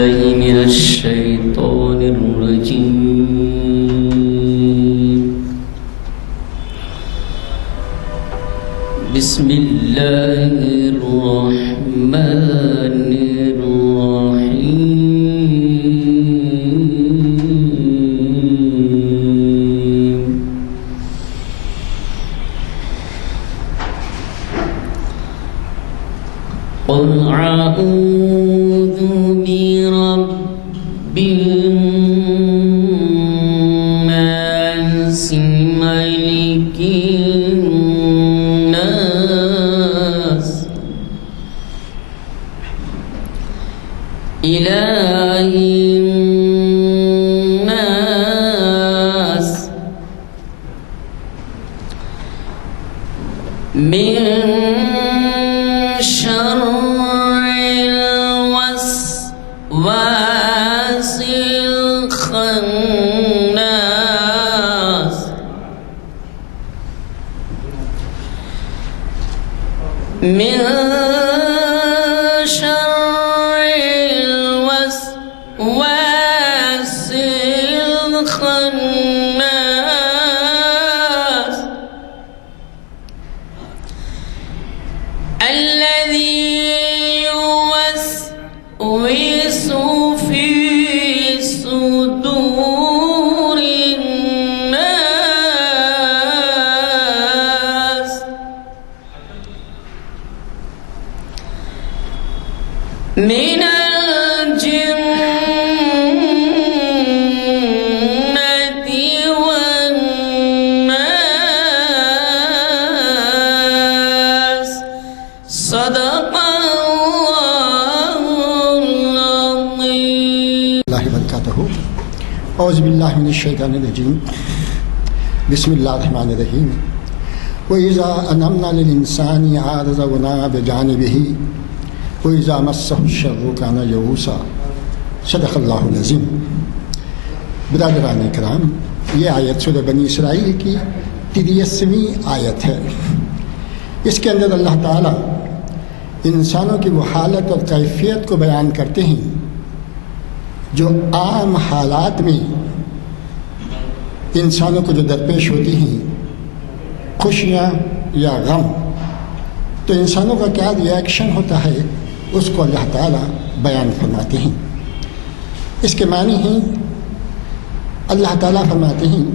من الشيطان الرجيم. بسم الله الرحمن الرحيم. قل أعوذ برب الناس ملك الناس إله الناس من شر الوسواس الخناس من شر الوسواس الخناس الذي يوسوس في صدور الناس من الجنة والناس. صدق الله العظيم. اللہ وبرکاتہ. اعوذ باللہ من الشیطان الرجیم. بسم اللہ الرحمن الرحیم. وَإِذَا أَنْعَمْنَا لِلْإِنسَانِ أَعْرَضَ وَنَأَىٰ بِجَانِبِهِ وَإِذَا مَسَّهُ الشَّرُّ كَانَ يَئُوسًا. صدق اللہ العظیم. برادران کرام، یہ آیت سورہ بنی اسرائیل کی 83ویں آیت ہے. اس کے اندر اللہ تعالیٰ انسانوں کی وہ حالت اور کیفیت کو بیان کرتے ہیں جو عام حالات میں انسانوں کو جو درپیش ہوتی ہیں، خوشیاں یا غم، تو انسانوں کا کیا ریئیکشن ہوتا ہے اس کو اللہ تعالیٰ بیان فرماتے ہیں. اس کے معنی ہیں، اللہ تعالیٰ فرماتے ہیں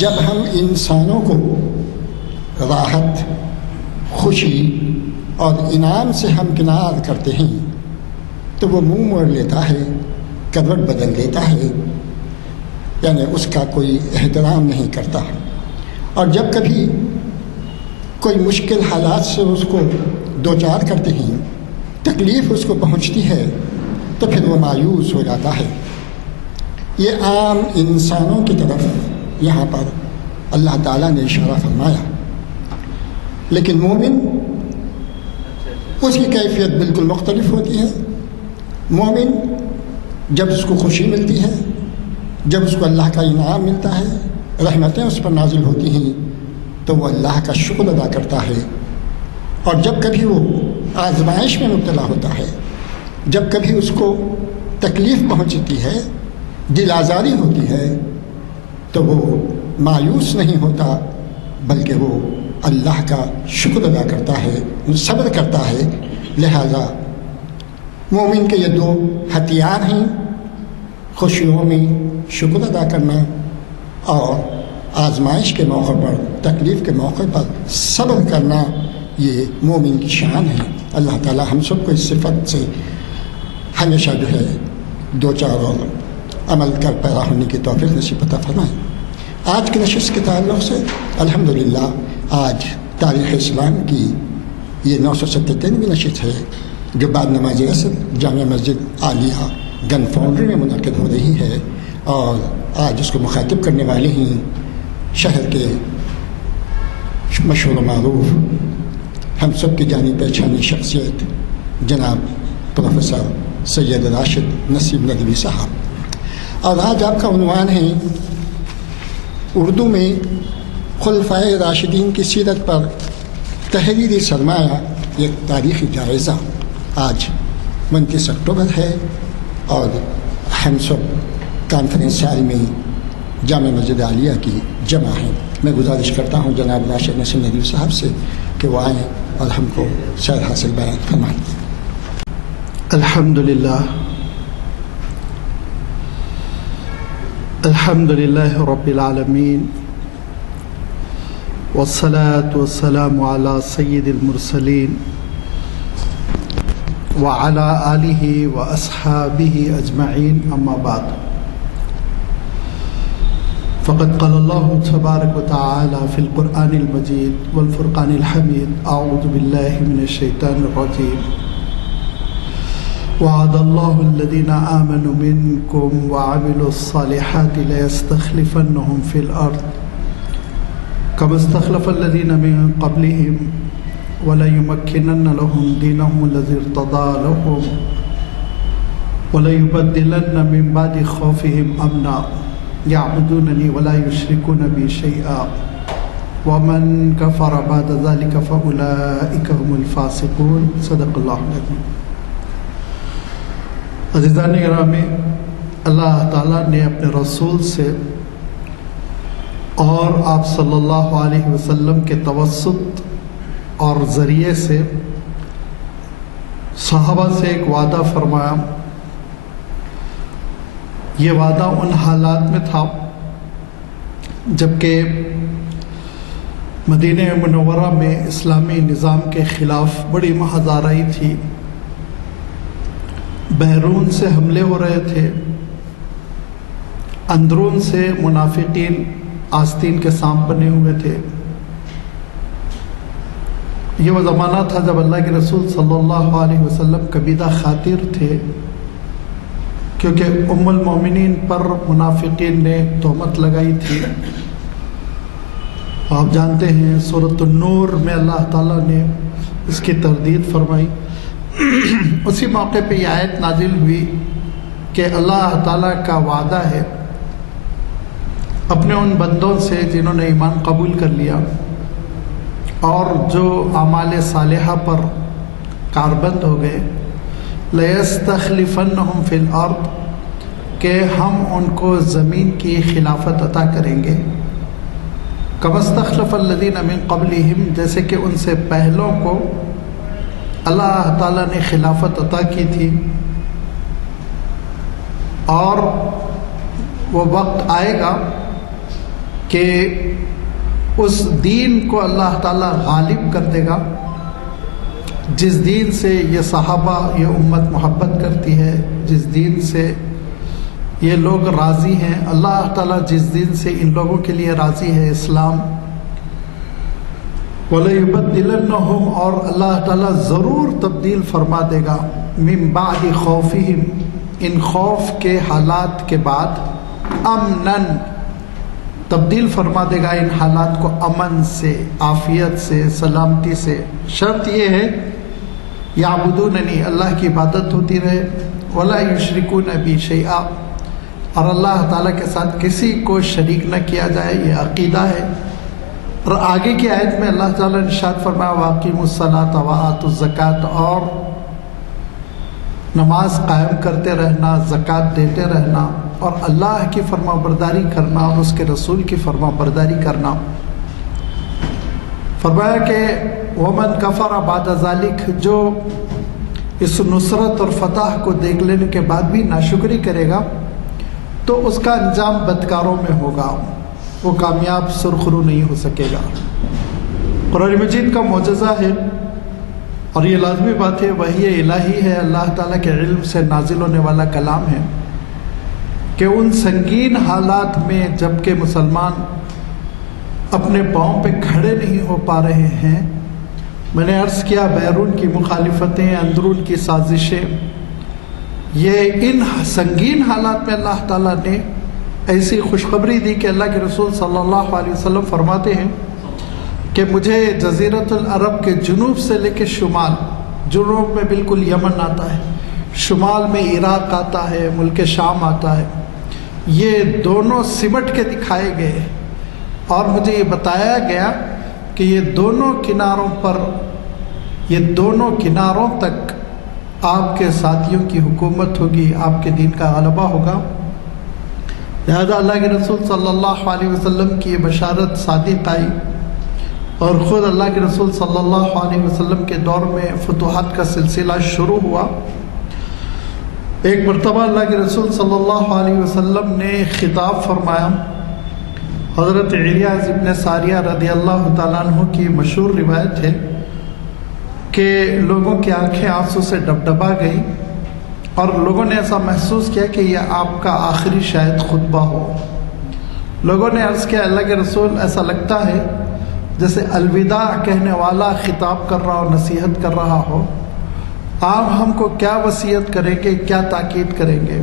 جب ہم انسانوں کو راحت، خوشی اور انعام سے ہمکنار کرتے ہیں تو وہ منہ موڑ لیتا ہے، کروٹ بدل دیتا ہے، یعنی اس کا کوئی احترام نہیں کرتا. اور جب کبھی کوئی مشکل حالات سے اس کو دوچار کرتے ہیں، تکلیف اس کو پہنچتی ہے، تو پھر وہ مایوس ہو جاتا ہے. یہ عام انسانوں کی طرف یہاں پر اللہ تعالیٰ نے اشارہ فرمایا. لیکن مومن، اس کی کیفیت بالکل مختلف ہوتی ہے. مومن جب اس کو خوشی ملتی ہے، جب اس کو اللہ کا انعام ملتا ہے، رحمتیں اس پر نازل ہوتی ہیں، تو وہ اللہ کا شکر ادا کرتا ہے. اور جب کبھی وہ آزمائش میں مبتلا ہوتا ہے، جب کبھی اس کو تکلیف پہنچتی ہے، دل آزاری ہوتی ہے، تو وہ مایوس نہیں ہوتا، بلکہ وہ اللہ کا شکر ادا کرتا ہے، صبر کرتا ہے. لہذا مومن کے یہ دو ہتھیار ہیں، خوشیوں میں شکر ادا کرنا اور آزمائش کے موقع پر، تکلیف کے موقع پر صبر کرنا. یہ مومن کی شان ہے. اللہ تعالی ہم سب کو اس صفت سے ہمیشہ جو ہے دو چار اور عمل کر پیدا ہونے کی توفیق نصیب عطا فرمائے. آج کی نشست کے تعلق سے الحمدللہ آج تاریخ اسلام کی یہ 977ویں نشست ہے، جو بعد نماز عصر جامع مسجد عالیہ گن فاؤنڈری میں منعقد ہو رہی ہے. اور آج اس کو مخاطب کرنے والے ہیں شہر کے مشہور و معروف، ہم سب کی جانی پہچانی شخصیت جناب پروفیسر سید راشد نصیب ندوی صاحب. اور آج آپ کا عنوان ہے اردو میں خلفائے راشدین کی سیرت پر تحریری سرمایہ، ایک تاریخی جائزہ. آج 29 اکتوبر ہے اور ہم سب کانفرنس ہال میں جامع مسجد عالیہ کی جمع ہیں. میں گزارش کرتا ہوں جناب راشد نسیم ندوی صاحب سے کہ وہ آئیں اور ہم کو شاید حاصل بیان فرمائیں. الحمد لله رب العالمين والصلاة والسلام على سيد المرسلين وعلى آله وأصحابه أجمعين. أما بعد، فقد قال الله تبارك وتعالى في القرآن المجيد والفرقان الحميد: أعوذ بالله من الشيطان الرجيم. وعد الله الذين آمنوا منكم وعملوا الصالحات ليستخلفنهم في الأرض كما استخلف الذين من قبلهم وليمكنن لهم دينهم الذي ارتضى لهم وليبدلن من بعد خوفهم أمنا يعبدونني ولا يشركون بي شيئا ومن كفر بعد ذلك فأولئك هم الفاسقون. صدق الله العظيم. عزیزان گرامی، اللہ تعالیٰ نے اپنے رسول سے اور آپ صلی اللہ علیہ وسلم کے توسط اور ذریعے سے صحابہ سے ایک وعدہ فرمایا. یہ وعدہ ان حالات میں تھا جبکہ مدینہ منورہ میں اسلامی نظام کے خلاف بڑی مہاجرائی تھی، بیرون سے حملے ہو رہے تھے، اندرون سے منافقین آستین کے سانپ بنے ہوئے تھے. یہ وہ زمانہ تھا جب اللہ کے رسول صلی اللہ علیہ وسلم کبیدہ خاطر تھے، کیونکہ ام المومنین پر منافقین نے تہمت لگائی تھی. آپ جانتے ہیں سورۃ النور میں اللہ تعالیٰ نے اس کی تردید فرمائی. اسی موقع پہ یہ آیت نازل ہوئی کہ اللہ تعالیٰ کا وعدہ ہے اپنے ان بندوں سے جنہوں نے ایمان قبول کر لیا اور جو اعمال صالحہ پر کاربند ہو گئے، لَيَسْتَخْلِفَنَّهُمْ فِي الْأَرْضِ، کہ ہم ان کو زمین کی خلافت عطا کریں گے. كَمَا اسْتَخْلَفَ الَّذِينَ مِن قَبْلِهِمْ، جیسے کہ ان سے پہلوں کو اللہ تعالیٰ نے خلافت عطا کی تھی. اور وہ وقت آئے گا کہ اس دین کو اللہ تعالیٰ غالب کر دے گا جس دین سے یہ صحابہ، یہ امت محبت کرتی ہے، جس دین سے یہ لوگ راضی ہیں. اللہ تعالیٰ جس دین سے ان لوگوں کے لیے راضی ہے، اسلام. وَلَيُبَدِّلَنَّهُمْ، اور اللہ تعالیٰ ضرور تبدیل فرما دے گا، مِن بَعْدِ خَوْفِهِمْ، ان خوف کے حالات کے بعد، امنن، تبدیل فرما دے گا ان حالات کو امن سے، عافیت سے، سلامتی سے. شرط یہ ہے یعبدوننی، اللہ کی عبادت ہوتی رہے، وَلَا يُشْرِكُونَ بِی شَیْئًا، اور اللہ تعالیٰ کے ساتھ کسی کو شریک نہ کیا جائے. یہ عقیدہ ہے. اور آگے کی آیت میں اللہ تعالیٰ نے ارشاد فرمایا وَأَقِیمُوا الصَّلَاةَ وَآتُوا الزَّکَاةَ، اور نماز قائم کرتے رہنا، زکوٰۃ دیتے رہنا، اور اللہ کی فرما برداری کرنا اور اس کے رسول کی فرما برداری کرنا. فرمایا کہ وَمَنْ كَفَرَ بَعْدَ ذَلِكَ، جو اس نصرت اور فتح کو دیکھ لینے کے بعد بھی ناشکری کرے گا تو اس کا انجام بدکاروں میں ہوگا، وہ کامیاب سرخرو نہیں ہو سکے گا. قرآن مجید کا معجزہ ہے اور یہ لازمی بات ہے، وحی الہی ہے، اللہ تعالیٰ کے علم سے نازل ہونے والا کلام ہے کہ ان سنگین حالات میں جب کہ مسلمان اپنے پاؤں پہ کھڑے نہیں ہو پا رہے ہیں، میں نے عرض کیا بیرون کی مخالفتیں، اندرون کی سازشیں، یہ ان سنگین حالات میں اللہ تعالیٰ نے ایسی خوشخبری دی کہ اللہ کے رسول صلی اللہ علیہ وسلم فرماتے ہیں کہ مجھے جزیرۃ العرب کے جنوب سے لے کے شمال، جنوب میں بالکل یمن آتا ہے، شمال میں عراق آتا ہے، ملک شام آتا ہے، یہ دونوں سمٹ کے دکھائے گئے اور مجھے یہ بتایا گیا کہ یہ دونوں کناروں پر، یہ دونوں کناروں تک آپ کے ساتھیوں کی حکومت ہوگی، آپ کے دین کا غلبہ ہوگا۔ لہذا اللہ کے رسول صلی اللہ علیہ وسلم کی یہ بشارت صادق آئی، اور خود اللہ کے رسول صلی اللہ علیہ وسلم کے دور میں فتوحات کا سلسلہ شروع ہوا۔ ایک مرتبہ اللہ کے رسول صلی اللہ علیہ وسلم نے خطاب فرمایا۔ حضرت عریاض ابن ساریہ رضی اللہ تعالیٰ عنہ کی مشہور روایت ہے کہ لوگوں کی آنکھیں آنسو سے ڈبڈبا گئی، اور لوگوں نے ایسا محسوس کیا کہ یہ آپ کا آخری شاید خطبہ ہو۔ لوگوں نے عرض کیا، اللہ کے رسول ایسا لگتا ہے جیسے الوداع کہنے والا خطاب کر رہا ہو، نصیحت کر رہا ہو، آپ ہم کو کیا وصیت کریں گے، کیا تاکید کریں گے؟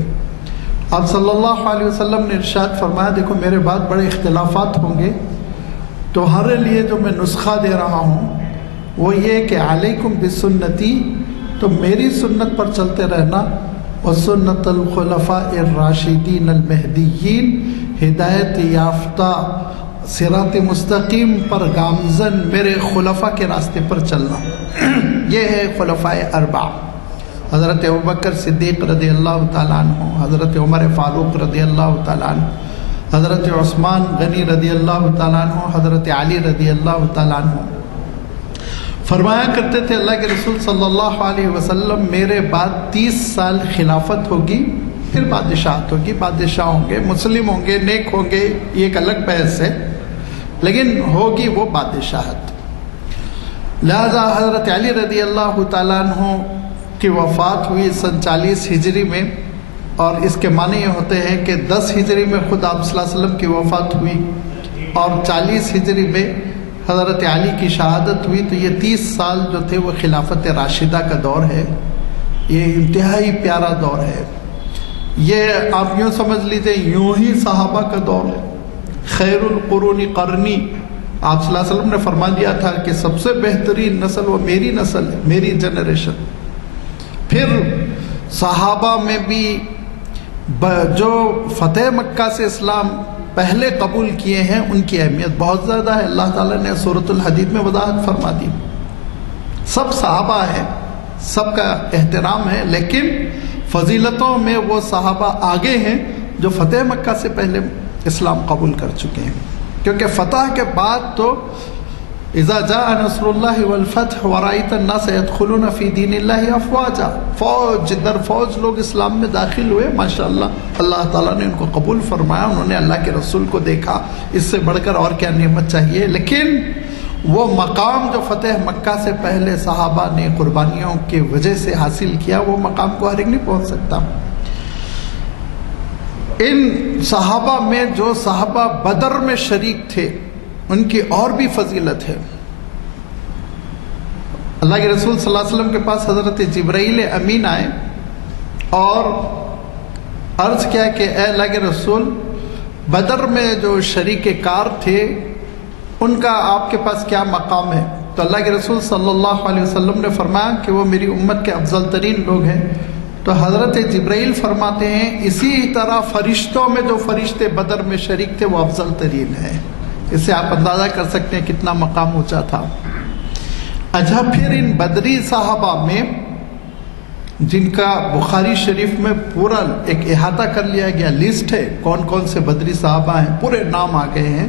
آپ صلی اللہ علیہ وسلم نے ارشاد فرمایا، دیکھو میرے بعد بڑے اختلافات ہوں گے، تمہارے لیے جو میں نسخہ دے رہا ہوں وہ یہ کہ علیکم بسنتی، تو میری سنت پر چلتے رہنا، اور سنت الخلفاء الراشدین المہدیین، ہدایت یافتہ صراط مستقیم پر گامزن میرے خلفاء کے راستے پر چلنا۔ یہ ہے خلفاء اربعہ، حضرت ابوبکر صدیق رضی اللہ تعالیٰ عنہ، حضرت عمر فاروق رضی اللہ تعالیٰ عنہ، حضرت عثمان غنی رضی اللہ تعالیٰ عنہ، حضرت علی رضی اللہ تعالیٰ عنہ۔ فرمایا کرتے تھے اللہ کے رسول صلی اللہ علیہ وسلم، میرے بعد 30 سال خلافت ہوگی، پھر بادشاہت ہوگی، بادشاہ ہوں گے، مسلم ہوں گے، نیک ہوں گے، یہ ایک الگ بحث ہے، لیکن ہوگی وہ بادشاہت۔ لہذا حضرت علی رضی اللہ تعالیٰ عنہ کی وفات ہوئی سن 40 ہجری میں، اور اس کے معنی یہ ہوتے ہیں کہ 10 ہجری میں خود آپ صلی اللہ علیہ وسلم کی وفات ہوئی، اور 40 ہجری میں حضرت علی کی شہادت ہوئی۔ تو یہ 30 سال جو تھے وہ خلافت راشدہ کا دور ہے، یہ انتہائی پیارا دور ہے۔ یہ آپ یوں سمجھ لیجئے، یوں ہی صحابہ کا دور ہے، خیر القرون قرنی۔ آپ صلی اللہ علیہ وسلم نے فرما دیا تھا کہ سب سے بہترین نسل وہ میری نسل ہے، میری جنریشن۔ پھر صحابہ میں بھی جو فتح مکہ سے اسلام پہلے قبول کیے ہیں، ان کی اہمیت بہت زیادہ ہے۔ اللہ تعالیٰ نے سورۃ الحدید میں وضاحت فرما دی، سب صحابہ ہیں، سب کا احترام ہے، لیکن فضیلتوں میں وہ صحابہ آگے ہیں جو فتح مکہ سے پہلے اسلام قبول کر چکے ہیں، کیونکہ فتح کے بعد تو اذا جاء نصر اللہ والفتح ورأیت الناس يدخلون فی دین اللہ افواجا، فوج در فوج لوگ اسلام میں داخل ہوئے، ماشاءاللہ اللہ تعالیٰ نے ان کو قبول فرمایا، انہوں نے اللہ کے رسول کو دیکھا، اس سے بڑھ کر اور کیا نعمت چاہیے۔ لیکن وہ مقام جو فتح مکہ سے پہلے صحابہ نے قربانیوں کی وجہ سے حاصل کیا، وہ مقام کو ہر ایک نہیں پہنچ سکتا۔ ان صحابہ میں جو صحابہ بدر میں شریک تھے، ان کی اور بھی فضیلت ہے۔ اللہ کے رسول صلی اللہ علیہ وسلم کے پاس حضرت جبرائیل امین آئے اور عرض کیا کہ اے اللہ کے رسول، بدر میں جو شریک کار تھے ان کا آپ کے پاس کیا مقام ہے؟ تو اللہ کے رسول صلی اللہ علیہ وسلم نے فرمایا کہ وہ میری امت کے افضل ترین لوگ ہیں۔ تو حضرت جبرائیل فرماتے ہیں اسی طرح فرشتوں میں جو فرشتے بدر میں شریک تھے وہ افضل ترین ہیں۔ اس سے آپ اندازہ کر سکتے ہیں کتنا مقام اونچا تھا۔ اچھا، پھر ان بدری صحابہ میں جن کا بخاری شریف میں پورا ایک احاطہ کر لیا گیا، لسٹ ہے کون کون سے بدری صحابہ ہیں، پورے نام آ گئے ہیں۔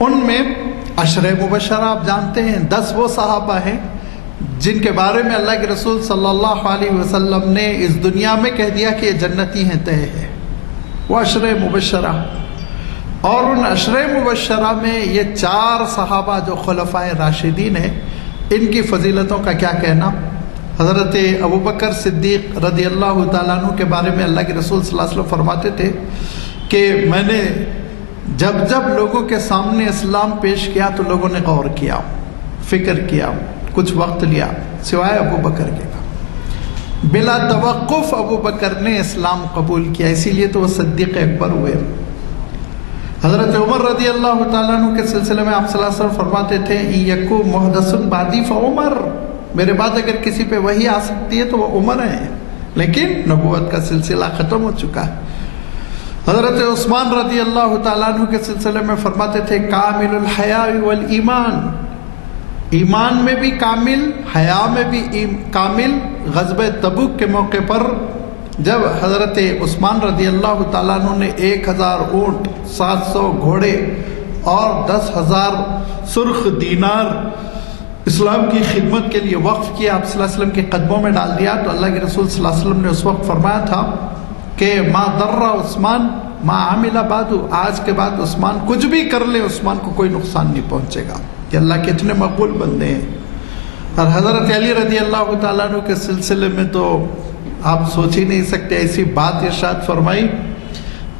ان میں عشرہ مبشرہ آپ جانتے ہیں، 10 وہ صحابہ ہیں جن کے بارے میں اللہ کے رسول صلی اللہ علیہ وسلم نے اس دنیا میں کہہ دیا کہ یہ جنتی ہیں، طے ہے، وہ عشرہ مبشرہ۔ اور ان عشرہ مبشرہ میں یہ 4 صحابہ جو خلفاء راشدین ہیں، ان کی فضیلتوں کا کیا کہنا۔ حضرت ابوبکر صدیق رضی اللہ تعالیٰ عنہ کے بارے میں اللہ کے رسول صلی اللہ علیہ وسلم فرماتے تھے کہ میں نے جب لوگوں کے سامنے اسلام پیش کیا تو لوگوں نے غور کیا، فکر کیا، کچھ وقت لیا، سوائے ابوبکر کے، بلا توقف ابوبکر نے اسلام قبول کیا، اسی لیے تو وہ صدیق اکبر ہوئے۔ حضرت عمر رضی اللہ تعالیٰ عنہ کے سلسلے میں آپ صلی اللہ علیہ وسلم فرماتے تھے یکو محدث بعدی فعمر، میرے بعد اگر کسی پہ وحی آ سکتی ہے تو وہ عمر ہیں، لیکن نبوت کا سلسلہ ختم ہو چکا ہے۔ حضرت عثمان رضی اللہ تعالیٰ عنہ کے سلسلے میں فرماتے تھے کامل الحیاء والایمان، ایمان میں بھی کامل، حیا میں بھی کامل۔ غزوہ تبوک کے موقع پر جب حضرت عثمان رضی اللہ تعالیٰ عنہ نے 1000 اونٹ، 700 گھوڑے اور 10,000 سرخ دینار اسلام کی خدمت کے لیے وقف کیا، آپ صلی اللہ علیہ وسلم کے قدموں میں ڈال دیا، تو اللہ کے رسول صلی اللہ علیہ وسلم نے اس وقت فرمایا تھا کہ ما ضر عثمان ما عمل بعد، آج کے بعد عثمان کچھ بھی کر لے عثمان کو کوئی نقصان نہیں پہنچے گا۔ کہ اللہ کے اتنے مقبول بندے ہیں۔ اور حضرت علی رضی اللہ تعالیٰ عنہ کے سلسلے میں تو آپ سوچ ہی نہیں سکتے، ایسی بات ارشاد فرمائی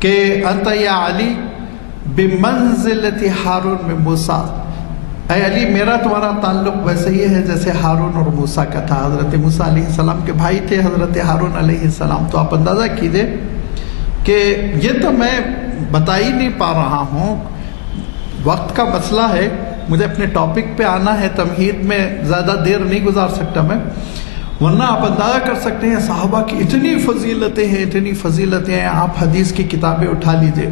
کہ انت یا علی بمنزلت ہارون میں موسیٰ، اے علی میرا تمہارا تعلق ویسے ہی ہے جیسے ہارون اور موسیٰ کا تھا۔ حضرت موسیٰ علیہ السلام کے بھائی تھے حضرت ہارون علیہ السلام۔ تو آپ اندازہ کیجئے کہ یہ تو میں بتا ہی نہیں پا رہا ہوں، وقت کا مسئلہ ہے، مجھے اپنے ٹاپک پہ آنا ہے، تمہید میں زیادہ دیر نہیں گزار سکتا میں، ورنہ آپ اندازہ کر سکتے ہیں صحابہ کی اتنی فضیلتیں ہیں، اتنی فضیلتیں ہیں۔ آپ حدیث کی کتابیں اٹھا لیجئے،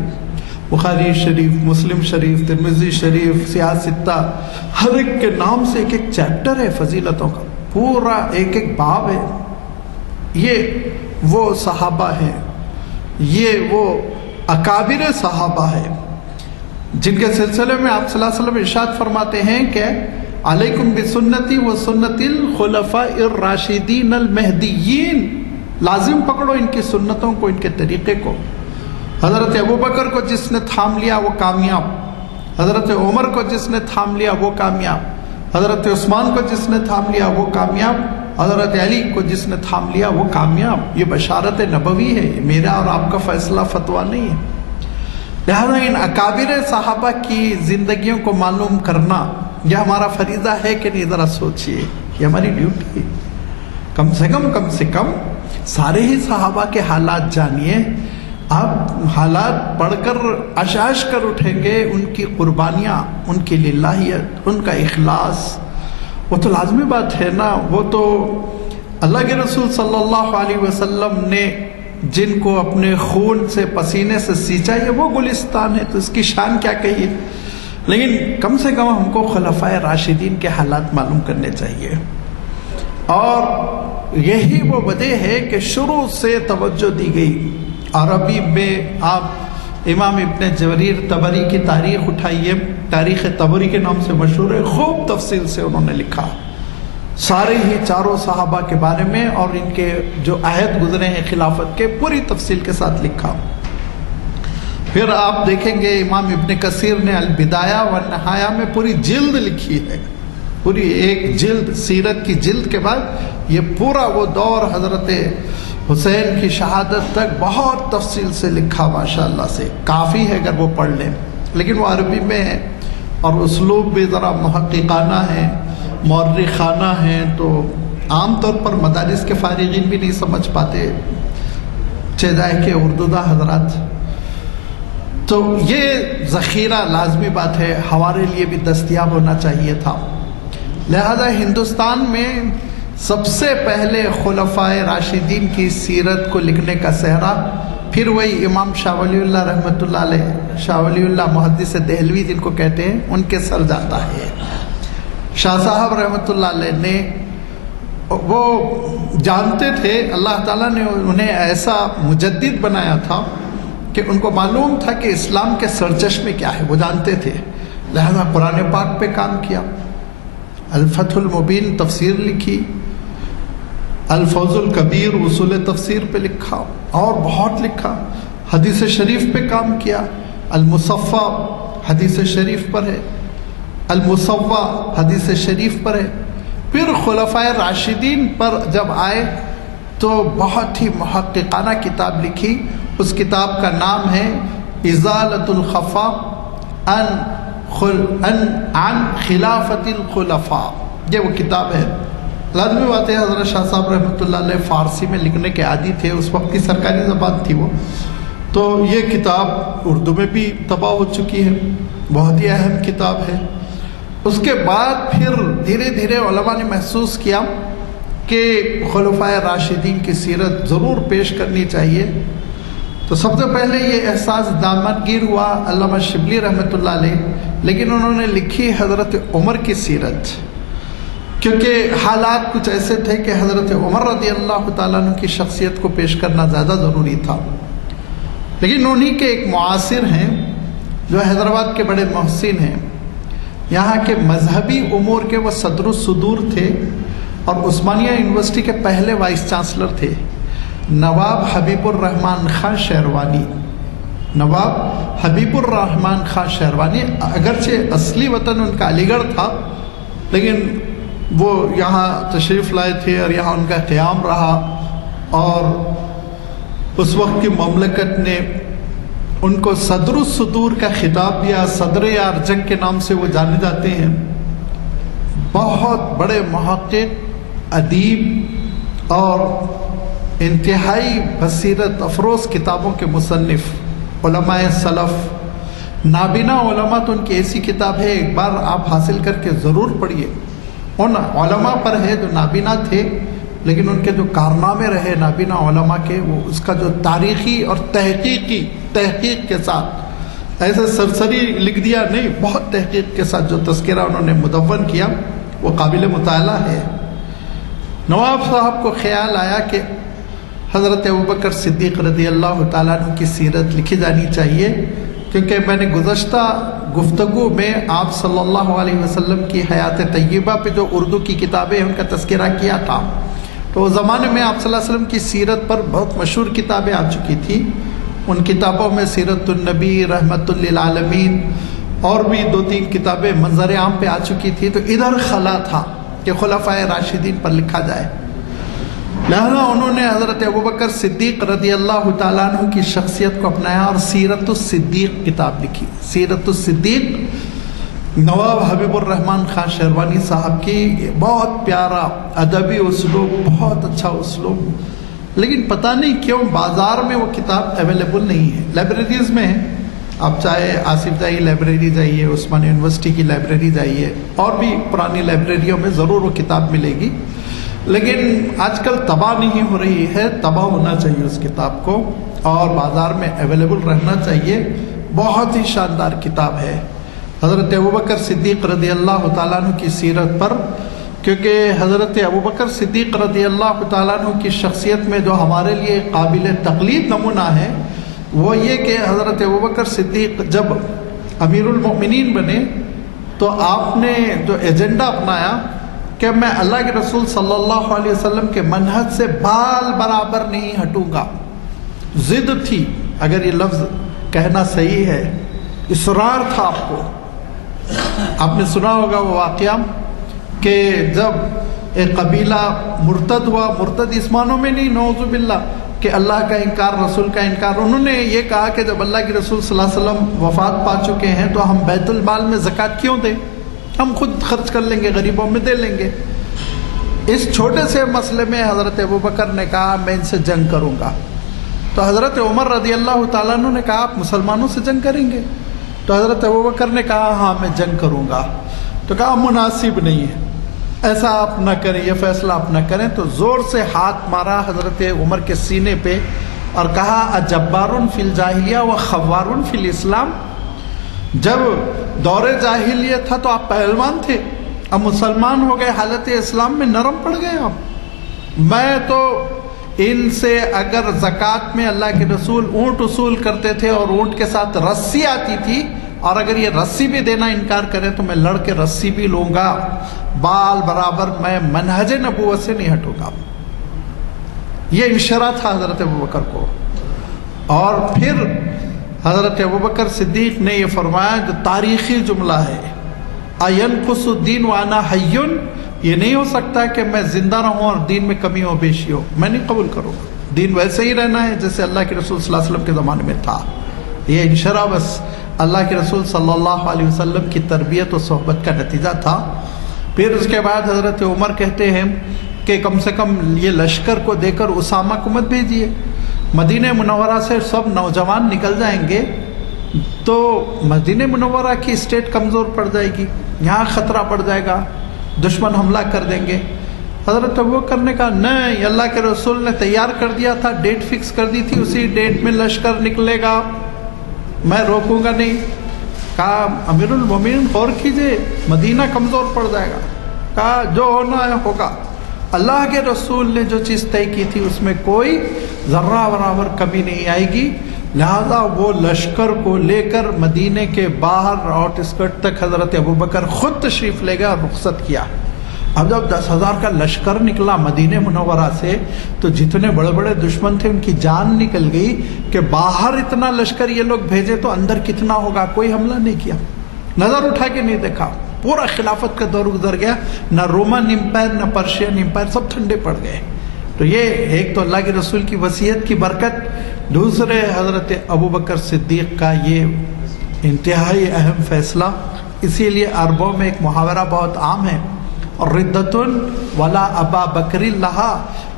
بخاری شریف، مسلم شریف، ترمذی شریف، سیاہ ستہ، ہر ایک کے نام سے ایک ایک چیپٹر ہے فضیلتوں کا، پورا ایک ایک باب ہے۔ یہ وہ صحابہ ہیں، یہ وہ اکابر صحابہ ہیں جن کے سلسلے میں آپ صلی اللہ علیہ وسلم ارشاد فرماتے ہیں کہ علیکم بسنتی و سنت الخلفاء الراشدین المہدیین، لازم پکڑو ان کی سنتوں کو، ان کے طریقے کو۔ حضرت ابوبکر کو جس نے تھام لیا وہ کامیاب، حضرت عمر کو جس نے تھام لیا وہ کامیاب، حضرت عثمان کو جس نے تھام لیا وہ کامیاب، حضرت علی کو جس نے تھام لیا وہ کامیاب۔ یہ بشارت نبوی ہے، میرا اور آپ کا فیصلہ فتویٰ نہیں ہے۔ لہذا ان اکابر صحابہ کی زندگیوں کو معلوم کرنا یہ ہمارا فریضہ ہے کہ نہیں، ذرا سوچئے، یہ ہماری ڈیوٹی ہے۔ کم سے کم سارے ہی صحابہ کے حالات جانیے، آپ حالات پڑھ کر اشعاش کر اٹھیں گے، ان کی قربانیاں، ان کی للہیت، ان کا اخلاص، وہ تو لازمی بات ہے نا۔ وہ تو اللہ کے رسول صلی اللہ علیہ وسلم نے جن کو اپنے خون سے پسینے سے سینچا، یہ وہ گلستان ہے، تو اس کی شان کیا کہیے۔ لیکن کم سے کم ہم کو خلفائے راشدین کے حالات معلوم کرنے چاہیے، اور یہی وہ وجہ ہے کہ شروع سے توجہ دی گئی۔ عربی میں آپ امام ابن جریر طبری کی تاریخ اٹھائیے، تاریخ طبری کے نام سے مشہور ہے، خوب تفصیل سے انہوں نے لکھا سارے ہی چاروں صحابہ کے بارے میں، اور ان کے جو عہد گزرے ہیں خلافت کے پوری تفصیل کے ساتھ لکھا۔ پھر آپ دیکھیں گے امام ابن کثیر نے البدایہ والنہایہ میں پوری جلد لکھی ہے، پوری ایک جلد، سیرت کی جلد کے بعد یہ پورا وہ دور حضرت حسین کی شہادت تک بہت تفصیل سے لکھا، ماشاءاللہ سے کافی ہے اگر وہ پڑھ لیں، لیکن وہ عربی میں ہے اور اسلوب بھی ذرا محققانہ ہے، مورخانہ ہیں، تو عام طور پر مدارس کے فارغین بھی نہیں سمجھ پاتے، چیزائے کے اردودہ حضرات۔ تو یہ ذخیرہ لازمی بات ہے، ہمارے لیے بھی دستیاب ہونا چاہیے تھا۔ لہذا ہندوستان میں سب سے پہلے خلفائے راشدین کی سیرت کو لکھنے کا سہرا پھر وہی امام شاہ ولی اللہ رحمۃ اللہ علیہ، شاہ ولی اللہ محدث دہلوی جن کو کہتے ہیں، ان کے سر جاتا ہے۔ شاہ صاحب رحمۃ اللہ علیہ نے، وہ جانتے تھے اللہ تعالیٰ نے انہیں ایسا مجدد بنایا تھا کہ ان کو معلوم تھا کہ اسلام کے سرچشمے کیا ہے، وہ جانتے تھے، لہذا قرآن پاک پہ کام کیا، الفتح المبین تفسیر لکھی، الفوز الکبیر اصول تفسیر پہ لکھا، اور بہت لکھا، حدیث شریف پہ کام کیا، المصفہ حدیث شریف پر ہے، المصوّع حدیث شریف پر ہے۔ پھر خلفائے راشدین پر جب آئے تو بہت ہی محققانہ کتاب لکھی، اس کتاب کا نام ہے ازالۃ الخفا عن خلافت الخلفاء، یہ وہ کتاب ہے۔ لازمی بات ہے حضرت شاہ صاحب رحمۃ اللہ علیہ فارسی میں لکھنے کے عادی تھے، اس وقت کی سرکاری زبان تھی وہ، تو یہ کتاب اردو میں بھی طبع ہو چکی ہے، بہت ہی اہم کتاب ہے۔ اس کے بعد پھر دھیرے دھیرے علماء نے محسوس کیا کہ خلفائے راشدین کی سیرت ضرور پیش کرنی چاہیے، تو سب سے پہلے یہ احساس دامنگیر ہوا علامہ شبلی رحمۃ اللہ علیہ، لیکن انہوں نے لکھی حضرت عمر کی سیرت، کیونکہ حالات کچھ ایسے تھے کہ حضرت عمر رضی اللہ تعالیٰ عنہ کی شخصیت کو پیش کرنا زیادہ ضروری تھا. لیکن انہی کے ایک معاصر ہیں جو حیدرآباد کے بڑے محسن ہیں، یہاں کے مذہبی امور کے وہ صدر الصدور تھے اور عثمانیہ یونیورسٹی کے پہلے وائس چانسلر تھے، نواب حبیب الرحمن خان شہروانی. نواب حبیب الرحمن خان شہروانی، اگرچہ اصلی وطن ان کا علی گڑھ تھا لیکن وہ یہاں تشریف لائے تھے اور یہاں ان کا قیام رہا، اور اس وقت کی مملکت نے ان کو صدر الصدور کا خطاب دیا. صدر ارجنگ کے نام سے وہ جانے جاتے ہیں. بہت بڑے محقق، ادیب اور انتہائی بصیرت افروز کتابوں کے مصنف، علماء سلف، نابینا علماء. تو ان کی ایسی کتاب ہے، ایک بار آپ حاصل کر کے ضرور پڑھیے. ان علماء پر ہے جو نابینا تھے لیکن ان کے جو کارنامے رہے نابینا علماء کے، وہ اس کا جو تاریخی اور تحقیق کے ساتھ، ایسے سرسری لکھ دیا نہیں، بہت تحقیق کے ساتھ جو تذکرہ انہوں نے مدون کیا وہ قابل مطالعہ ہے. نواب صاحب کو خیال آیا کہ حضرت ابوبکر صدیق رضی اللہ تعالیٰ عنہ کی سیرت لکھی جانی چاہیے، کیونکہ میں نے گزشتہ گفتگو میں آپ صلی اللہ علیہ وسلم کی حیات طیبہ پہ جو اردو کی کتابیں ہیں ان کا تذکرہ کیا تھا. تو اس زمانے میں آپ صلی اللہ علیہ وسلم کی سیرت پر بہت مشہور کتابیں آ چکی تھیں. ان کتابوں میں سیرت النبی، رحمت للعالمین اور بھی 2-3 کتابیں منظر عام پہ آ چکی تھی. تو ادھر خلا تھا کہ خلفائے راشدین پر لکھا جائے. لہذا انہوں نے حضرت ابوبکر صدیق رضی اللہ تعالیٰ عنہ کی شخصیت کو اپنایا اور سیرت الصدیق کتاب لکھی. سیرت الصدیق نواب حبیب الرحمن خان شہروانی صاحب کی، بہت پیارا ادبی اسلوب، بہت اچھا اسلوب. لیکن پتہ نہیں کیوں بازار میں وہ کتاب اویلیبل نہیں ہے. لائبریریز میں ہے، آپ چاہے آصف جائی لائبریری جائیے، عثمانیہ یونیورسٹی کی لائبریری جائیے، اور بھی پرانی لائبریریوں میں ضرور وہ کتاب ملے گی. لیکن آج کل طبع نہیں ہو رہی ہے، طبع ہونا چاہیے اس کتاب کو اور بازار میں اویلیبل رہنا چاہیے. بہت ہی شاندار کتاب ہے حضرت ابوبکر صدیق رضی اللہ تعالیٰ عنہ کی سیرت پر. کیونکہ حضرت ابوبکر صدیق رضی اللہ تعالیٰ عنہ کی شخصیت میں جو ہمارے لیے قابل تقلید نمونہ ہے وہ یہ کہ حضرت ابوبکر صدیق جب امیر المؤمنین بنے تو آپ نے جو ایجنڈا اپنایا کہ میں اللہ کے رسول صلی اللہ علیہ وسلم کے منہج سے بال برابر نہیں ہٹوں گا. ضد تھی، اگر یہ لفظ کہنا صحیح ہے، اصرار تھا. آپ نے سنا ہوگا وہ واقعہ کہ جب ایک قبیلہ مرتد ہوا، مرتد اس معنوں میں نہیں، نعوذ باللہ، کہ اللہ کا انکار، رسول کا انکار. انہوں نے یہ کہا کہ جب اللہ کے رسول صلی اللہ علیہ وسلم وفات پا چکے ہیں تو ہم بیت المال میں زکوٰۃ کیوں دیں، ہم خود خرچ کر لیں گے، غریبوں میں دے لیں گے. اس چھوٹے سے مسئلے میں حضرت ابوبکر نے کہا میں ان سے جنگ کروں گا. تو حضرت عمر رضی اللہ تعالیٰ عنہ نے کہا آپ مسلمانوں سے جنگ کریں گے؟ تو حضرت ابوبکر نے کہا ہاں میں جنگ کروں گا. تو کہا مناسب نہیں ہے، ایسا آپ نہ کریں، یہ فیصلہ آپ نہ کریں. تو زور سے ہاتھ مارا حضرت عمر کے سینے پہ اور کہا اجبار فی الجاہلیہ و خوار فی الاسلام. جب دور جاہلیت تھا تو آپ پہلوان تھے، اب مسلمان ہو گئے، حالت اسلام میں نرم پڑ گئے آپ. میں تو ان سے اگر زکوٰۃ میں اللہ کے رسول اونٹ اصول کرتے تھے اور اونٹ کے ساتھ رسی آتی تھی، اور اگر یہ رسی بھی دینا انکار کرے تو میں لڑ کے رسی بھی لوں گا، بال برابر میں منہج نبوت سے نہیں ہٹوں گا. یہ انشرا تھا حضرت ابوبکر کو. اور پھر حضرت ابوبکر صدیق نے یہ فرمایا جو تاریخی جملہ ہے، اَيَنْقُصُ الدِّينُ وَأَنَا حَيٌّ، یہ نہیں ہو سکتا کہ میں زندہ رہوں اور دین میں کمی ہو بیشی ہو، میں نہیں قبول کروں گا. دین ویسے ہی رہنا ہے جیسے اللہ کے رسول صلی اللہ علیہ وسلم کے زمانے میں تھا. یہ انشرا بس اللہ کے رسول صلی اللہ علیہ وسلم کی تربیت و صحبت کا نتیجہ تھا. پھر اس کے بعد حضرت عمر کہتے ہیں کہ کم سے کم یہ لشکر کو دے کر اسامہ کو مت بھیجیے، مدینہ منورہ سے سب نوجوان نکل جائیں گے تو مدینہ منورہ کی اسٹیٹ کمزور پڑ جائے گی، یہاں خطرہ پڑ جائے گا، دشمن حملہ کر دیں گے. حضرت ابوبکر نے کہا نہیں، اللہ کے رسول نے تیار کر دیا تھا، ڈیٹ فکس کر دی تھی، اسی ڈیٹ میں لشکر نکلے گا، میں روکوں گا نہیں. کہا امیر المومنین غور کیجئے، مدینہ کمزور پڑ جائے گا. کہا جو ہونا ہے ہوگا. اللہ کے رسول نے جو چیز طے کی تھی اس میں کوئی ذرہ برابر کمی نہیں آئے گی. لہذا وہ لشکر کو لے کر مدینے کے باہر آؤٹ اسکرٹ تک حضرت ابوبکر خود تشریف لے گئے اور رخصت کیا. اب جب 10,000 کا لشکر نکلا مدینہ منورہ سے تو جتنے بڑے بڑے دشمن تھے ان کی جان نکل گئی کہ باہر اتنا لشکر یہ لوگ بھیجے تو اندر کتنا ہوگا. کوئی حملہ نہیں کیا, نظر اٹھا کے نہیں دیکھا. پورا خلافت کا دور گزر گیا, نہ رومن امپائر نہ پرشین امپائر, سب ٹھنڈے پڑ گئے. تو یہ ایک تو اللہ کے رسول کی وصیت کی برکت, دوسرے حضرت ابوبکر صدیق کا یہ انتہائی اہم فیصلہ. اسی لیے عربوں میں ایک محاورہ بہت عام ہے, ردتن ولا ابا بکر لہا.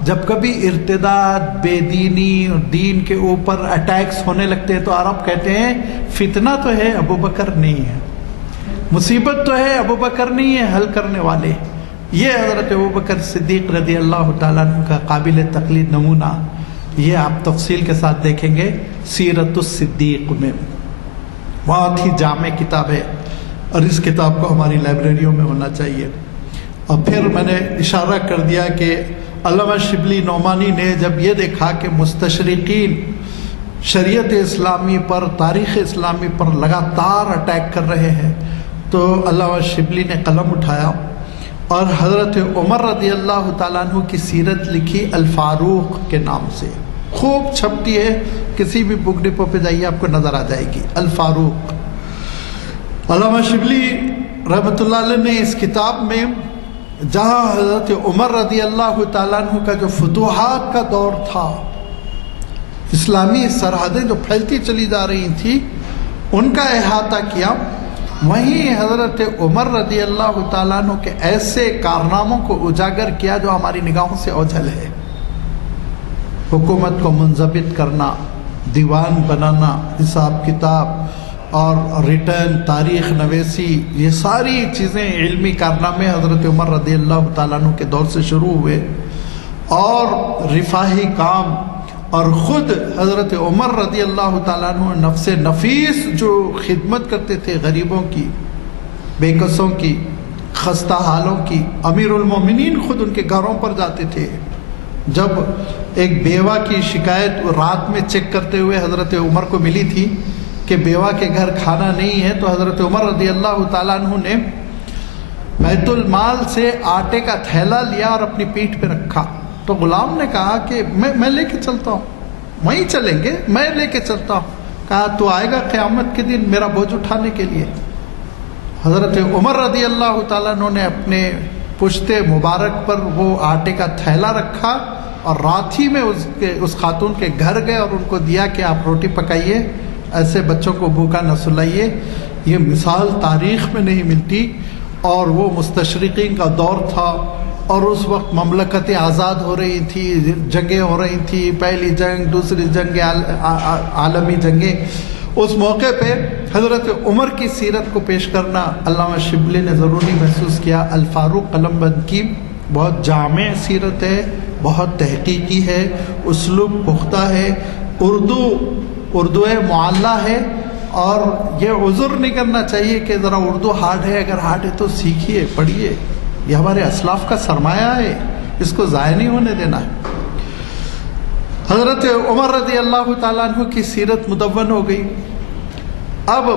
جب کبھی ارتداد, بے دینی اور دین کے اوپر اٹیکس ہونے لگتے ہیں تو عرب کہتے ہیں فتنہ تو ہے ابوبکر نہیں ہے, مصیبت تو ہے ابوبکر نہیں ہے حل کرنے والے. یہ حضرت ابوبکر صدیق رضی اللہ تعالیٰ عنہ کا قابل تقلید نمونہ یہ آپ تفصیل کے ساتھ دیکھیں گے سیرت الصدیق میں. بہت ہی جامع کتاب ہے اور اس کتاب کو ہماری لائبریریوں میں ہونا چاہیے. اور پھر میں نے اشارہ کر دیا کہ علامہ شبلی نعمانی نے جب یہ دیکھا کہ مستشرقین شریعت اسلامی پر, تاریخ اسلامی پر لگاتار اٹیک کر رہے ہیں تو علامہ شبلی نے قلم اٹھایا اور حضرت عمر رضی اللہ تعالیٰ عنہ کی سیرت لکھی الفاروق کے نام سے. خوب چھپتی ہے, کسی بھی بک ڈپو پہ جائیے آپ کو نظر آ جائے گی الفاروق. علامہ شبلی رحمۃ اللہ علیہ نے اس کتاب میں جہاں حضرت عمر رضی اللہ تعالیٰ عنہ کا جو فتوحات کا دور تھا, اسلامی سرحدیں جو پھیلتی چلی جا رہی تھیں ان کا احاطہ کیا, وہیں حضرت عمر رضی اللہ تعالیٰ عنہ کے ایسے کارناموں کو اجاگر کیا جو ہماری نگاہوں سے اوجھل ہے. حکومت کو منضبط کرنا, دیوان بنانا, حساب کتاب اور ریٹرن, تاریخ نویسی, یہ ساری چیزیں علمی کارنامے حضرت عمر رضی اللہ تعالیٰ عنہ کے دور سے شروع ہوئے. اور رفاہی کام, اور خود حضرت عمر رضی اللہ تعالیٰ عنہ نفس نفیس جو خدمت کرتے تھے غریبوں کی, بے کسوں کی, خستہ حالوں کی. امیر المومنین خود ان کے گھروں پر جاتے تھے. جب ایک بیوہ کی شکایت رات میں چیک کرتے ہوئے حضرت عمر کو ملی تھی کہ بیوہ کے گھر کھانا نہیں ہے, تو حضرت عمر رضی اللہ تعالیٰ عنہ نے بیت المال سے آٹے کا تھیلا لیا اور اپنی پیٹھ پہ رکھا. تو غلام نے کہا کہ میں لے کے چلتا ہوں, وہیں چلیں گے, میں لے کے چلتا ہوں. کہا تو آئے گا قیامت کے دن میرا بوجھ اٹھانے کے لیے. حضرت عمر رضی اللہ تعالیٰ عنہ نے اپنے پشت مبارک پر وہ آٹے کا تھیلا رکھا اور رات ہی میں اس خاتون کے گھر گئے اور ان کو دیا کہ آپ روٹی پکائیے, ایسے بچوں کو بھوکا نہ سلائیے. یہ مثال تاریخ میں نہیں ملتی. اور وہ مستشرقین کا دور تھا اور اس وقت مملکتیں آزاد ہو رہی تھی, جنگیں ہو رہی تھی, پہلی جنگ, دوسری جنگ, عالمی جنگیں. اس موقع پہ حضرت عمر کی سیرت کو پیش کرنا علامہ شبلی نے ضروری محسوس کیا. الفاروق قلم بند کی بہت جامع سیرت ہے, بہت تحقیقی ہے, اسلوب پختہ ہے, اردو معلّہ ہے. اور یہ عذر نہیں کرنا چاہیے کہ ذرا اردو ہارڈ ہے, اگر ہارڈ ہے تو سیکھیے, پڑھیے. یہ ہمارے اسلاف کا سرمایہ ہے, اس کو ضائع نہیں ہونے دینا ہے. حضرت عمر رضی اللہ تعالیٰ عنہ کی سیرت مدون ہو گئی. اب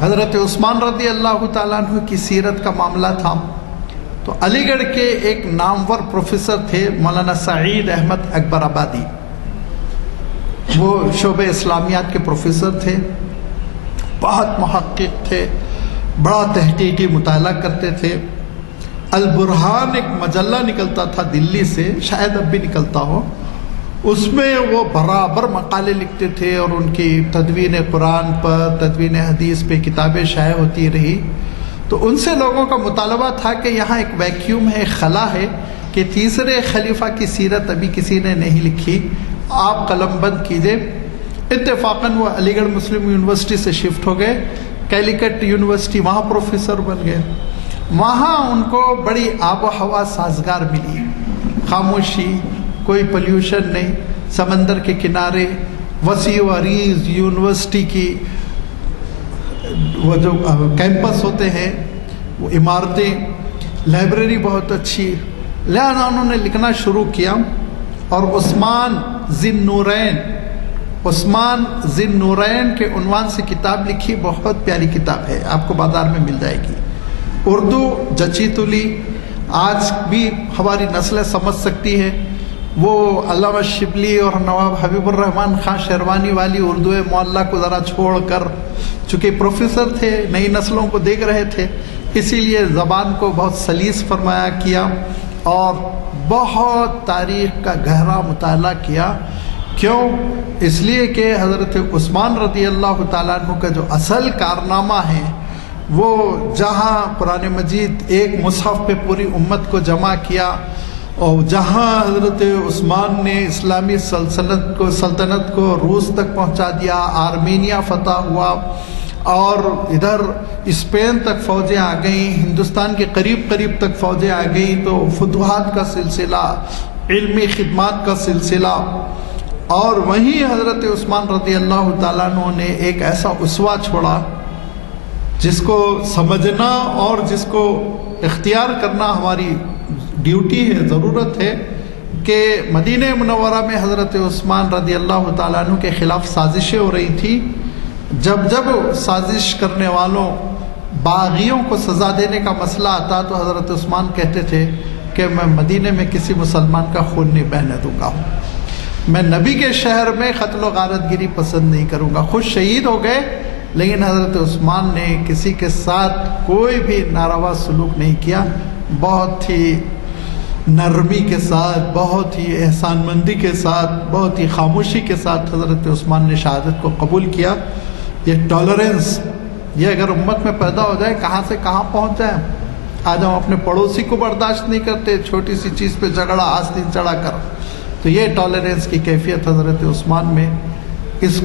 حضرت عثمان رضی اللہ تعالیٰ عنہ کی سیرت کا معاملہ تھا. تو علی گڑھ کے ایک نامور پروفیسر تھے مولانا سعید احمد اکبر آبادی. وہ شعبہ اسلامیات کے پروفیسر تھے, بہت محقق تھے, بڑا تحقیقی مطالعہ کرتے تھے. البرہان ایک مجلہ نکلتا تھا دلی سے, شاید اب بھی نکلتا ہو. اس میں وہ برابر مقالے لکھتے تھے اور ان کی تدوین قرآن پر, تدوین حدیث پہ کتابیں شائع ہوتی رہی. تو ان سے لوگوں کا مطالبہ تھا کہ یہاں ایک ویکیوم ہے, خلا ہے کہ تیسرے خلیفہ کی سیرت ابھی کسی نے نہیں لکھی, آپ قلم بند کیجئے. اتفاقاً وہ علی گڑھ مسلم یونیورسٹی سے شفٹ ہو گئے, کیلیکٹ یونیورسٹی, وہاں پروفیسر بن گئے. وہاں ان کو بڑی آب و ہوا سازگار ملی, خاموشی, کوئی پلیوشن نہیں, سمندر کے کنارے, وسیع و عریض یونیورسٹی کی وہ جو کیمپس ہوتے ہیں, وہ عمارتیں, لائبریری بہت اچھی، لہذا انہوں نے لکھنا شروع کیا، اور عثمان ذی النورین کے عنوان سے کتاب لکھی، بہت پیاری کتاب ہے، آپ کو بازار میں مل جائے گی، اردو جچی تلی، آج بھی ہماری نسلیں سمجھ سکتی ہے۔ وہ علامہ شبلی اور نواب حبیب الرحمن خان شیروانی والی اردو معلّہ کو ذرا چھوڑ کر، چونکہ پروفیسر تھے، نئی نسلوں کو دیکھ رہے تھے، اسی لیے زبان کو بہت سلیس فرمایا کیا اور بہت تاریخ کا گہرا مطالعہ کیا۔ کیوں؟ اس لیے کہ حضرت عثمان رضی اللہ تعالیٰ عنہ کا جو اصل کارنامہ ہے، وہ جہاں قرآن مجید ایک مصحف پہ پوری امت کو جمع کیا، اور جہاں حضرت عثمان نے اسلامی سلطنت کو روس تک پہنچا دیا، آرمینیا فتح ہوا، اور ادھر اسپین تک فوجیں آ گئیں، ہندوستان کے قریب تک فوجیں آ گئیں، تو فتوحات کا سلسلہ، علمی خدمات کا سلسلہ، اور وہیں حضرت عثمان رضی اللہ تعالیٰ عنہ نے ایک ایسا اسوہ چھوڑا جس کو سمجھنا اور جس کو اختیار کرنا ہماری ڈیوٹی ہے، ضرورت ہے، کہ مدینہ منورہ میں حضرت عثمان رضی اللہ تعالیٰ عنہ کے خلاف سازشیں ہو رہی تھی۔ جب سازش کرنے والوں باغیوں کو سزا دینے کا مسئلہ آتا تو حضرت عثمان کہتے تھے کہ میں مدینہ میں کسی مسلمان کا خون نہیں بہنے دوں گا، میں نبی کے شہر میں قتل و غارت گیری پسند نہیں کروں گا۔ خود شہید ہو گئے، لیکن حضرت عثمان نے کسی کے ساتھ کوئی بھی ناروا سلوک نہیں کیا، بہت ہی نرمی کے ساتھ، بہت ہی احسان مندی کے ساتھ، بہت ہی خاموشی کے ساتھ حضرت عثمان نے شہادت کو قبول کیا۔ یہ ٹالرنس، یہ اگر امت میں پیدا ہو جائے، کہاں سے کہاں پہنچ جائیں۔ آج ہم اپنے پڑوسی کو برداشت نہیں کرتے، چھوٹی سی چیز پہ جھگڑا آستین چڑھا کر، تو یہ ٹالرنس کی کیفیت حضرت عثمان میں، اس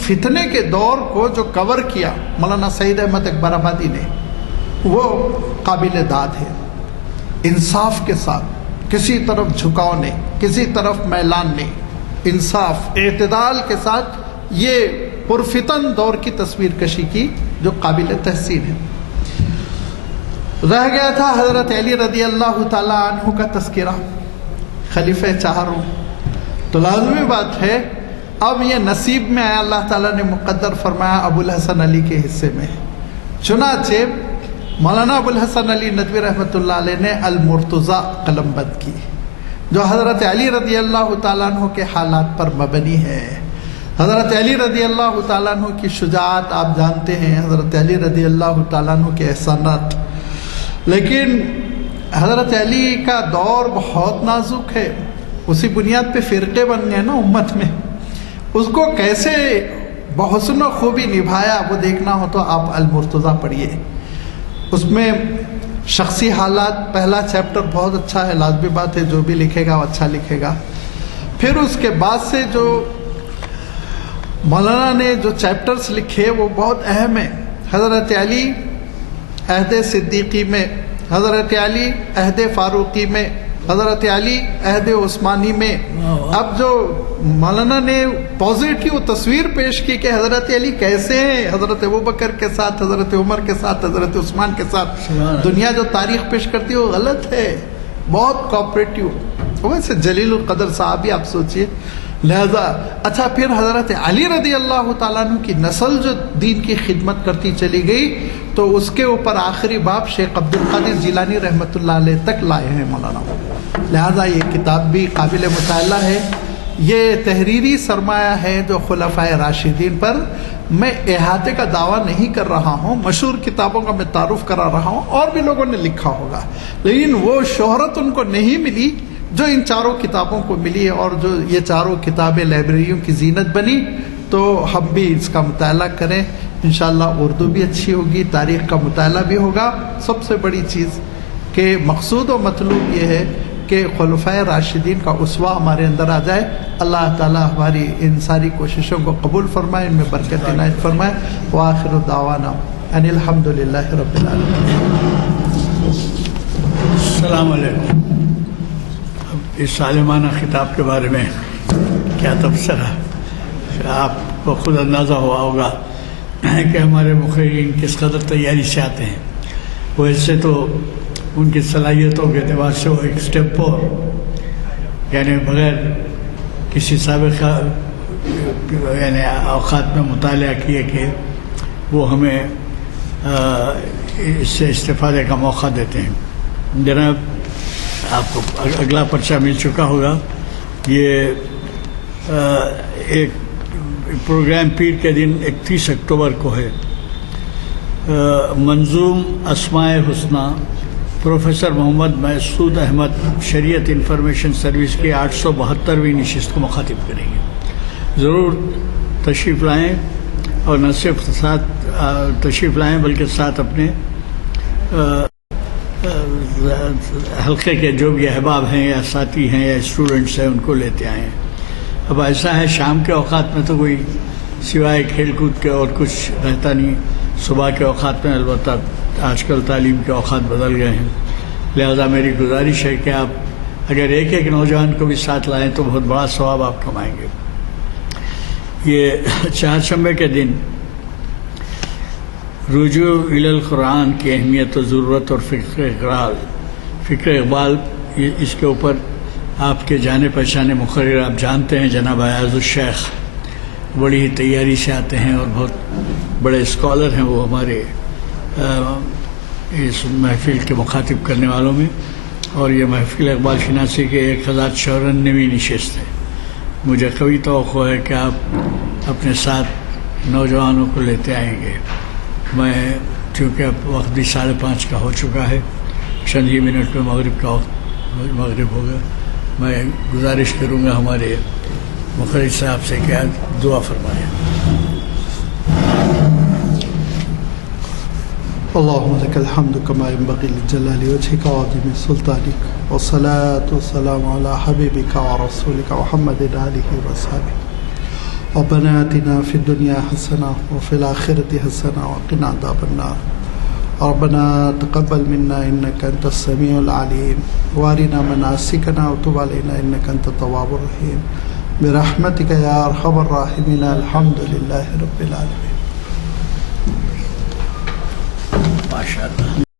فتنے کے دور کو جو کور کیا مولانا سعید احمد اکبر آبادی نے، وہ قابل داد ہے۔ انصاف کے ساتھ، کسی طرف جھکاؤ نہیں، کسی طرف میلان نہیں، انصاف اعتدال کے ساتھ یہ پرفتن دور کی تصویر کشی کی جو قابل تحسین ہے۔ رہ گیا تھا حضرت علی رضی اللہ تعالی عنہ کا تذکرہ، خلیفہ چہاروں، تو لازمی بات ہے اب یہ نصیب میں آیا، اللہ تعالیٰ نے مقدر فرمایا ابو الحسن علی کے حصے میں۔ چنانچہ مولانا ابو الحسن علی ندوی رحمۃ اللہ علیہ نے المرتضیٰ قلم بند کی، جو حضرت علی رضی اللہ تعالیٰ عنہ کے حالات پر مبنی ہے۔ حضرت علی رضی اللہ تعالیٰ عنہ کی شجاعت آپ جانتے ہیں، حضرت علی رضی اللہ تعالیٰ عنہ کے احسانات، لیکن حضرت علی کا دور بہت نازک ہے، اسی بنیاد پہ فرقے بن گئے نا امت میں، اس کو کیسے بحسن و خوبی نبھایا وہ دیکھنا ہو تو آپ المرتضیٰ پڑھیے، اس میں شخصی حالات، پہلا چیپٹر بہت اچھا ہے، لازمی بات ہے جو بھی لکھے گا وہ اچھا لکھے گا۔ پھر اس کے بعد سے جو مولانا نے جو چیپٹرز لکھے وہ بہت اہم ہیں۔ حضرت علی عہد صدیقی میں، حضرت علی عہد فاروقی میں، حضرت علی عہد عثمانی میں۔ اب جو مولانا نے پازیٹیو تصویر پیش کی کہ حضرت علی کیسے ہیں، حضرت ابوبکر کے ساتھ، حضرت عمر کے ساتھ، حضرت عثمان کے ساتھ، دنیا جو تاریخ پیش کرتی ہے وہ غلط ہے، بہت کوآپریٹیو۔ ویسے جلیل القدر صاحب ہی آپ سوچئے، لہذا اچھا پھر حضرت علی رضی اللہ تعالیٰ عنہ کی نسل جو دین کی خدمت کرتی چلی گئی تو اس کے اوپر آخری باب شیخ عبد القادر جیلانی رحمۃ اللہ علیہ تک لائے ہیں مولانا، لہذا یہ کتاب بھی قابل مطالعہ ہے۔ یہ تحریری سرمایہ ہے جو خلفائے راشدین پر، میں احاطے کا دعویٰ نہیں کر رہا ہوں، مشہور کتابوں کا میں تعارف کرا رہا ہوں، اور بھی لوگوں نے لکھا ہوگا، لیکن وہ شہرت ان کو نہیں ملی جو ان چاروں کتابوں کو ملی، اور جو یہ چاروں کتابیں لائبریریوں کی زینت بنی، تو ہم بھی اس کا مطالعہ کریں، انشاءاللہ اردو بھی اچھی ہوگی، تاریخ کا مطالعہ بھی ہوگا۔ سب سے بڑی چیز کہ مقصود و مطلوب یہ ہے کہ خلفائے راشدین کا اسوہ ہمارے اندر آ جائے۔ اللہ تعالی ہماری ان ساری کوششوں کو قبول فرمائے، ان میں برکت عنایت فرمائے۔ وآخر دعوانا ان الحمدللہ رب العالمین۔ السلام علیکم۔ اس عالمانہ خطاب کے بارے میں کیا تبصرہ ہے؟ آپ کو خود اندازہ ہوا ہوگا کہ ہمارے مقررین کس قدر تیاری سے آتے ہیں۔ ویسے تو ان کی صلاحیتوں کے اعتبار سے وہ ایک اسٹیپ فور، یعنی بغیر کسی سابقہ یعنی اوقات میں مطالعہ کیے کہ وہ ہمیں اس سے استفادے کا موقع دیتے ہیں۔ جناب آپ کو اگلا پرچہ مل چکا ہوگا، یہ ایک پروگرام پیر کے دن 31 اکتوبر کو ہے، منظوم اسماء حسنہ پروفیسر محمد مسعود احمد شریعت انفارمیشن سروس کی 872ویں نشست کو مخاطب کریں گے۔ ضرور تشریف لائیں، اور نہ صرف ساتھ تشریف لائیں بلکہ ساتھ اپنے حلقے کے جو بھی احباب ہیں یا ساتھی ہیں یا اسٹوڈنٹس ہیں ان کو لیتے آئیں۔ اب ایسا ہے شام کے اوقات میں تو کوئی سوائے کھیل کود کے اور کچھ رہتا نہیں، صبح کے اوقات میں البتہ آج کل تعلیم کے اوقات بدل گئے ہیں، لہذا میری گزارش ہے کہ آپ اگر ایک ایک نوجوان کو بھی ساتھ لائیں تو بہت بڑا ثواب آپ کمائیں گے۔ یہ چہارشنبے کے دن رجوع الی القرآن کی اہمیت و ضرورت اور فکر اقبال، اس کے اوپر آپ کے جانے پہچانے مقرر آپ جانتے ہیں جناب ایاز الشیخ، بڑی ہی تیاری سے آتے ہیں اور بہت بڑے اسکالر ہیں وہ ہمارے اس محفل کے مخاطب کرنے والوں میں، اور یہ محفل اقبال شناسی کے 1054ویں نشست ہے۔ مجھے قوی توقع ہے کہ آپ اپنے ساتھ نوجوانوں کو لیتے آئیں گے۔ میں چونکہ اب وقت بھی 5:30 کا ہو چکا ہے، چند ہی منٹ میں مغرب کا وقت مغرب ہوگا، میں گزارش کروں گا ہمارے مقرر صاحب سے کہ دعا فرمائیں۔ اللهم لك الحمد كما ينبغي لجلال وجهك وعظيم سلطانك، والصلاة والسلام على حبيبك ورسولك محمد آله وصحبه، ربنا آتنا في الدنيا حسنة وفي الآخرة حسنة وقنا عذاب النار، ربنا تقبل منا إنك أنت السميع العليم، وارنا مناسكنا وتب علينا إنك أنت التواب الرحيم، برحمتك يا أرحم الراحمين، الحمد لله رب العالمين۔ ماشاء اللہ۔